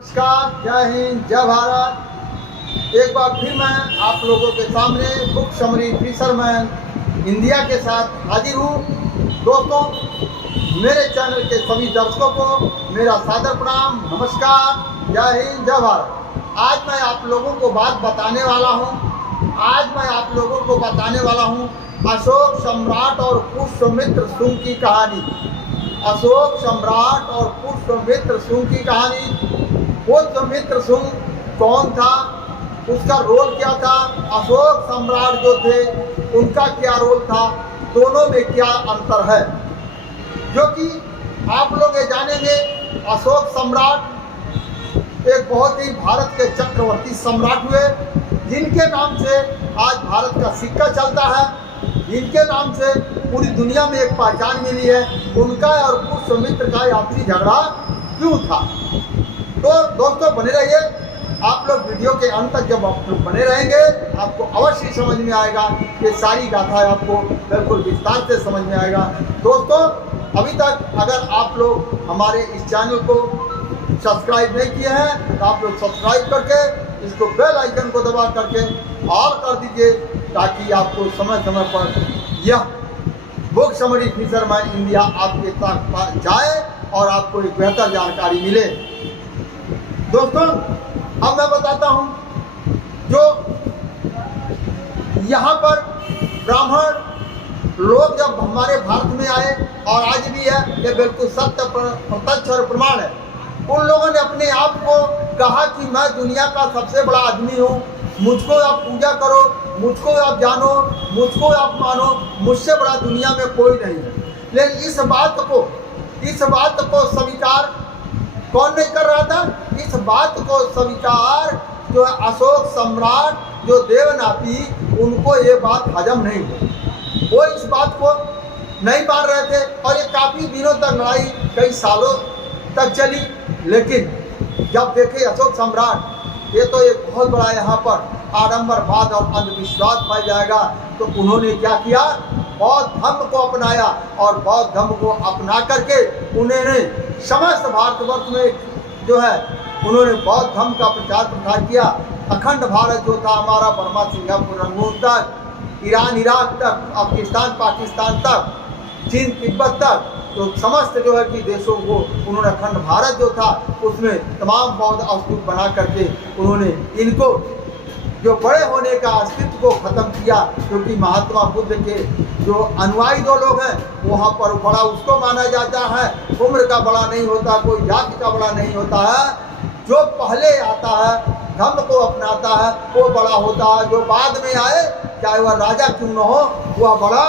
नमस्कार, जय हिंद, जय भारत। एक बार फिर मैं आप लोगों के सामने बुक समरी फिशरमैन इंडिया के साथ हाजिर हूँ। दोस्तों, मेरे चैनल के सभी दर्शकों को मेरा सादर प्रणाम, नमस्कार, जय हिंद, जय भारत। आज मैं आप लोगों को बात बताने वाला हूँ अशोक सम्राट और पुष्यमित्र शुंग की कहानी। अशोक सम्राट और पुष्यमित्र शुंग की कहानी। पुष्यमित्र शुंग कौन था, उसका रोल क्या था, अशोक सम्राट जो थे उनका क्या रोल था, दोनों में क्या अंतर है, जो कि आप लोग ये जानेंगे। अशोक सम्राट एक बहुत ही भारत के चक्रवर्ती सम्राट हुए, जिनके नाम से आज भारत का सिक्का चलता है, जिनके नाम से पूरी दुनिया में एक पहचान मिली है। उनका और पुष्यमित्र का आपसी झगड़ा क्यों था। तो दोस्तों, बने रहिए। आप लोग वीडियो के अंत तक जब आप लोग बने रहेंगे, आपको अवश्य समझ में आएगा। ये सारी गाथा आपको बिल्कुल विस्तार से समझ में आएगा। दोस्तों, अभी तक अगर आप लोग हमारे इस चैनल को सब्सक्राइब नहीं किए हैं तो आप लोग सब्सक्राइब करके इसको बेल आइकन को दबा करके ऑल कर दीजिए, ताकि आपको समय समय पर यह बुक समरी फिशरमैन इंडिया आपके तक जाए और आपको एक बेहतर जानकारी मिले। दोस्तों, अब मैं बताता हूं, जो यहाँ पर ब्राह्मण लोग जब हमारे भारत में आए, और आज भी है, ये बिल्कुल सत्य प्रत्यक्ष और प्रमाण है। उन लोगों ने अपने आप को कहा कि मैं दुनिया का सबसे बड़ा आदमी हूँ, मुझको आप पूजा करो, मुझको आप जानो, मुझको आप मानो, मुझसे बड़ा दुनिया में कोई नहीं है। लेकिन इस बात को स्वीकार कौन नहीं कर रहा था? इस बात को स्वीकार जो है अशोक सम्राट, जो देवनापी, उनको ये बात हजम नहीं हुई। वो इस बात को नहीं मान रहे थे, और ये काफ़ी दिनों तक लड़ाई कई सालों तक चली। लेकिन जब देखे अशोक सम्राट ये तो एक बहुत बड़ा यहाँ पर आडंबरवाद और अंधविश्वास फैल जाएगा, तो उन्होंने क्या किया, बौद्ध धर्म को अपनाया, और बौद्ध धर्म को अपना करके उन्होंने समस्त भारतवर्ष में जो है उन्होंने बौद्ध धर्म का प्रचार प्रसार किया। अखंड भारत जो था हमारा, बर्मा, सिंगापुर, रंगून तक, ईरान, इराक तक, अफगानिस्तान, पाकिस्तान तक, चीन, तिब्बत तक, तो समस्त जो है कि देशों को उन्होंने अखंड भारत जो था उसमें तमाम बौद्ध स्तूप बना करके उन्होंने इनको जो बड़े होने का अस्तित्व को खत्म किया। क्योंकि महात्मा बुद्ध के जो अनुयायी दो लोग हैं, वहाँ पर बड़ा उसको माना जाता है, उम्र का बड़ा नहीं होता, कोई जाति का बड़ा नहीं होता है। जो पहले आता है, धर्म को अपनाता है, वो बड़ा होता है। जो बाद में आए, चाहे वह राजा क्यों न हो, वह बड़ा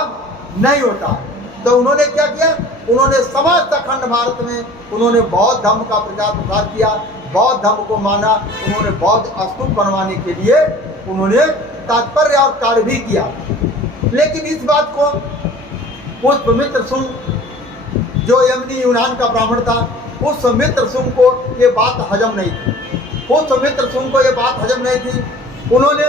नहीं होता। तो उन्होंने क्या किया, उन्होंने समस्त अखंड भारत में उन्होंने बौद्ध धर्म का प्रचार प्रसार किया, बौद्ध धर्म को माना। उन्होंने बौद्ध स्तूप बनवाने के लिए उन्होंने तात्पर्य और कार्य भी किया। लेकिन इस बात को पुष्यमित्र शुंग, जो यमनी यूनान का ब्राह्मण था, पुष्यमित्र शुंग को ये बात हजम नहीं थी। पुष्यमित्र शुंग को ये बात हजम नहीं थी। उन्होंने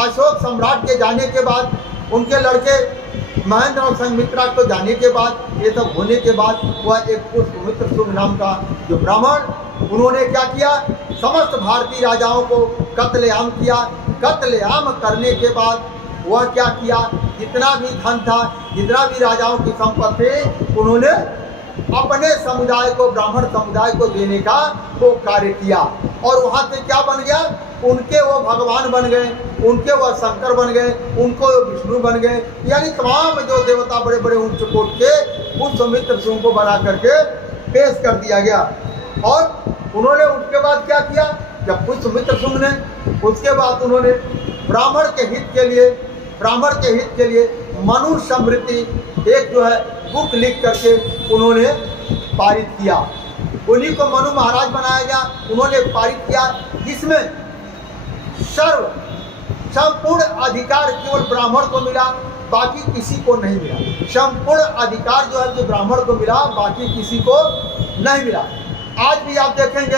अशोक सम्राट के जाने के बाद, उनके लड़के महेंद्र और संघमित्रा को जाने के बाद, ये सब होने के बाद, वह एक पुष्यमित्र शुंग नाम का जो ब्राह्मण, उन्होंने क्या किया, समस्त भारतीय राजाओं को कत्लेआम किया। कत्लेआम करने के बाद वह क्या किया, जितना भी धन था, जितना भी राजाओं की संपत्ति, उन्होंने अपने समुदाय को, ब्राह्मण समुदाय को देने का वो कार्य किया। और वहाँ से क्या बन गया, उनके वो भगवान बन गए, उनके वो शंकर बन गए, उनको विष्णु बन गए। यानी तमाम जो देवता बड़े बड़े उच्च कोट के पुष्यमित्र शुंग को बना करके पेश कर दिया गया। और उन्होंने उसके बाद क्या किया, जब पुष्यमित्र शुंग ने, उसके बाद उन्होंने ब्राह्मण के हित के लिए मनुस्मृति एक जो है बुक लिख करके उन्होंने पारित किया। उन्हीं को मनु महाराज बनाया गया। उन्होंने पारित किया, जिसमें संपूर्ण अधिकार केवल ब्राह्मण को मिला, बाकी किसी को नहीं मिला। संपूर्ण अधिकार जो है कि ब्राह्मण को मिला, बाकी किसी को नहीं मिला। आज भी आप देखेंगे,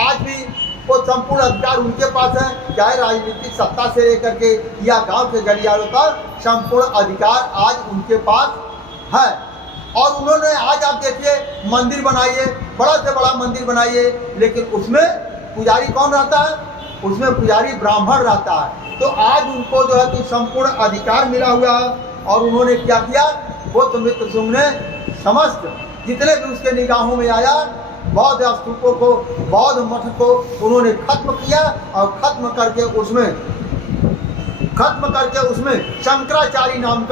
आज भी वो संपूर्ण अधिकार उनके पास है, चाहे राजनीतिक सत्ता से लेकर के या गांव के गलियारों तक, संपूर्ण अधिकार आज उनके पास है। और उन्होंने आज आप देखिए मंदिर बनाइए, बड़ा से बड़ा मंदिर बनाइए, लेकिन उसमें पुजारी कौन रहता है? उसमें पुजारी ब्राह्मण रहता है। तो आज उनको जो है कि संपूर्ण अधिकार मिला हुआ है। और उन्होंने क्या किया? गौतमित्र शुंग ने समस्त जितने भी उसके निगाहों में आया बौद्ध स्तूपों को, बौद्ध मठ को उन्होंने खत्म किया और खत्म करके उसमें शंकराचार्य नाम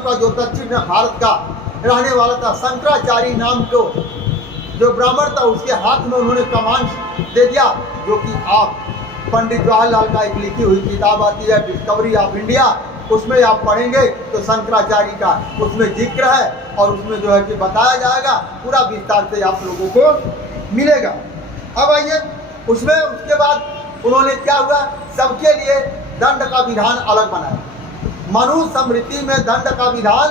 का जो दक्षिण भारत का रहने वाला था, शंकराचार्य नाम को जो ब्राह्मण था, उसके हाथ में उन्होंने कमान दे दिया। जो कि आप पंडित जवाहरलाल का एक लिखी हुई किताब आती है डिस्कवरी ऑफ इंडिया, उसमें आप पढ़ेंगे तो शंकराचार्य का उसमें जिक्र है और उसमें जो है कि बताया जाएगा, पूरा विस्तार से आप लोगों को मिलेगा। अब आइए उसमें उसके बाद उन्होंने क्या हुआ? सबके लिए दंड का विधान अलग बनाया। मनुस्मृति में दंड का विधान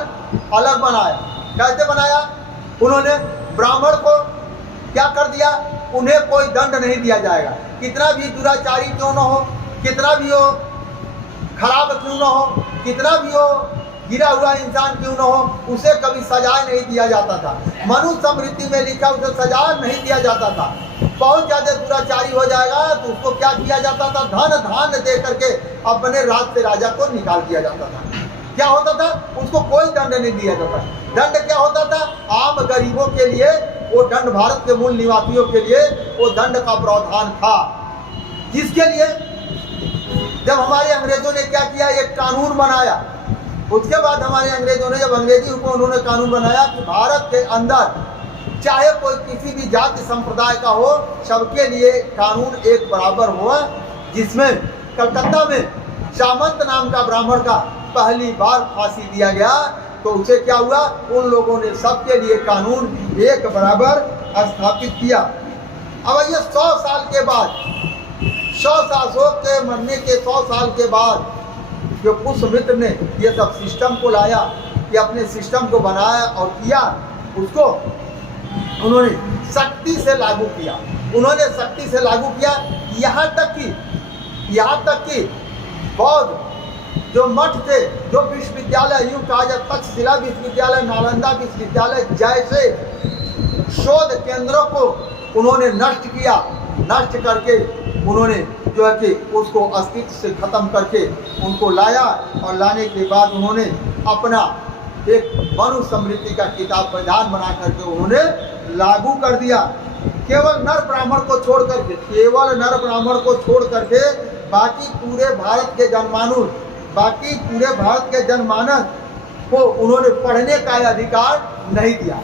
अलग बनाया। कैसे बनाया? उन्होंने ब्राह्मण को क्या कर दिया? उन्हें कोई दंड नहीं दिया जाएगा, कितना भी दुराचारी क्यों न हो, कितना भी हो खराब क्यों न हो, कितना भी हो गिरा हुआ इंसान क्यों न हो, उसे कभी सजा नहीं दिया जाता था। मनुस्मृति में लिखा उसे सजा नहीं दिया जाता था। बहुत ज्यादा दुराचारी हो जाएगा तो उसको क्या किया जाता था? धन धान्य दे करके अपने राज से राजा को निकाल दिया जाता था। क्या होता था? उसको कोई दंड नहीं दिया जाता। दंड क्या होता था? आम गरीबों के लिए वो दंड, भारत के मूल निवासियों के लिए वो दंड का प्रावधान था। जिसके लिए जब हमारे अंग्रेजों ने क्या किया? एक कानून बनाया। उसके बाद हमारे अंग्रेजों ने, जब अंग्रेजी हुकूमत, उन्होंने कानून बनाया कि भारत के अंदर चाहे कोई किसी भी जाति संप्रदाय का हो, सबके लिए कानून एक बराबर हुआ। जिसमें कलकत्ता में सामंत नाम का ब्राह्मण का पहली बार फांसी दिया गया। तो उसे क्या हुआ? उन लोगों ने सबके लिए कानून एक बराबर स्थापित किया। अब ये 100 साल के बाद, 100 शासक के मरने के 100 साल के बाद जो पुष्यमित्र ने ये सब सिस्टम को लाया, ये अपने सिस्टम को बनाया और किया, उसको उन्होंने सख्ती से लागू किया। यहाँ तक कि बौद्ध जो मठ थे, जो विश्वविद्यालय, यूं कहा जाए तक्षशिला विश्वविद्यालय, नालंदा विश्वविद्यालय जैसे शोध केंद्रों को उन्होंने नष्ट करके उन्होंने जो है कि उसको अस्तित्व से खत्म करके उनको लाया। और लाने के बाद उन्होंने अपना एक मनुस्मृति का किताब विधान बना करके उन्होंने लागू कर दिया। केवल नर ब्राह्मण को छोड़ करके बाकी पूरे भारत के जनमानस को उन्होंने पढ़ने का अधिकार नहीं दिया।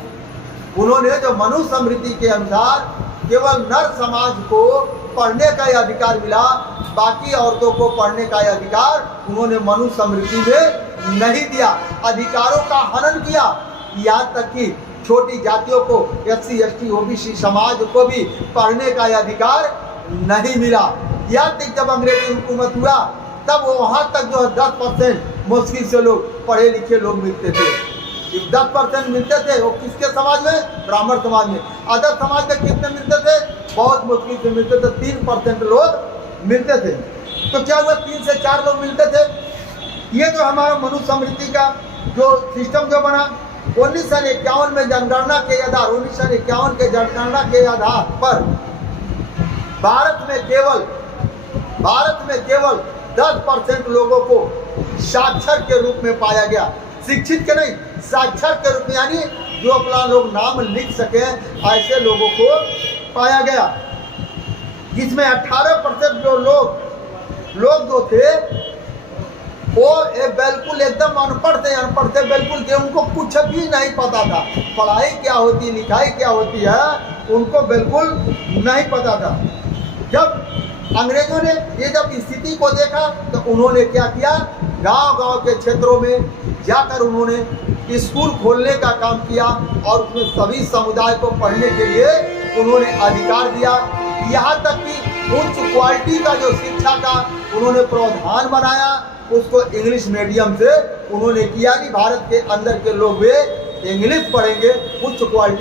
उन्होंने जो मनुस्मृति के अनुसार केवल नर समाज को पढ़ने का अधिकार मिला, बाकी औरतों को पढ़ने का अधिकार उन्होंने मनुस्मृति में नहीं दिया। अधिकारों का हनन किया। यहाँ तक कि छोटी जातियों को, SC ST OBC समाज को भी पढ़ने का अधिकार नहीं मिला। यहाँ तक जब अंग्रेजी हुकूमत हुआ तब वहाँ तक जो 10% मुश्किल से लोग पढ़े लिखे लोग मिलते थे। 10% मिलते थे वो किसके समाज में? ब्राह्मण समाज में। अदर समाज में कितने मिलते थे? बहुत मुश्किल से मिलते थे, 3% लोग मिलते थे। तो क्या हुआ? 3 से 4 लोग मिलते थे। ये जो हमारा मनुस्मृति का जो सिस्टम जो बना 1951 में जनगणना के आधार पर भारत में केवल 10% लोगों को साक्षर के रूप में पाया गया। शिक्षित के नहीं, साक्षर के रूप में, यानी जो अपना लोग नाम लिख सके ऐसे लोगों को पाया गया। जिसमें 18% जो लोग जो थे वो बिल्कुल एकदम अनपढ़ थे बिल्कुल, कि उनको कुछ भी नहीं पता था। पढ़ाई क्या होती है, लिखाई क्या होती है, उनको बिल्कुल नहीं पता था। जब अंग्रेजों ने ये जब स्थिति को देखा तो उन्होंने क्या किया? गांव-गांव के क्षेत्रों में जाकर उन्होंने स्कूल खोलने का काम किया और उसमें सभी समुदाय को पढ़ने के लिए उन्होंने अधिकार दिया। यहाँ तक कि उच्च क्वालिटी का जो शिक्षा का उन्होंने प्रावधान बनाया, उसको इंग्लिश मीडियम से उन्होंने किया कि भारत के अंदर के लोग वे इंग्लिश पढ़ेंगे, उच्च क्वालिटी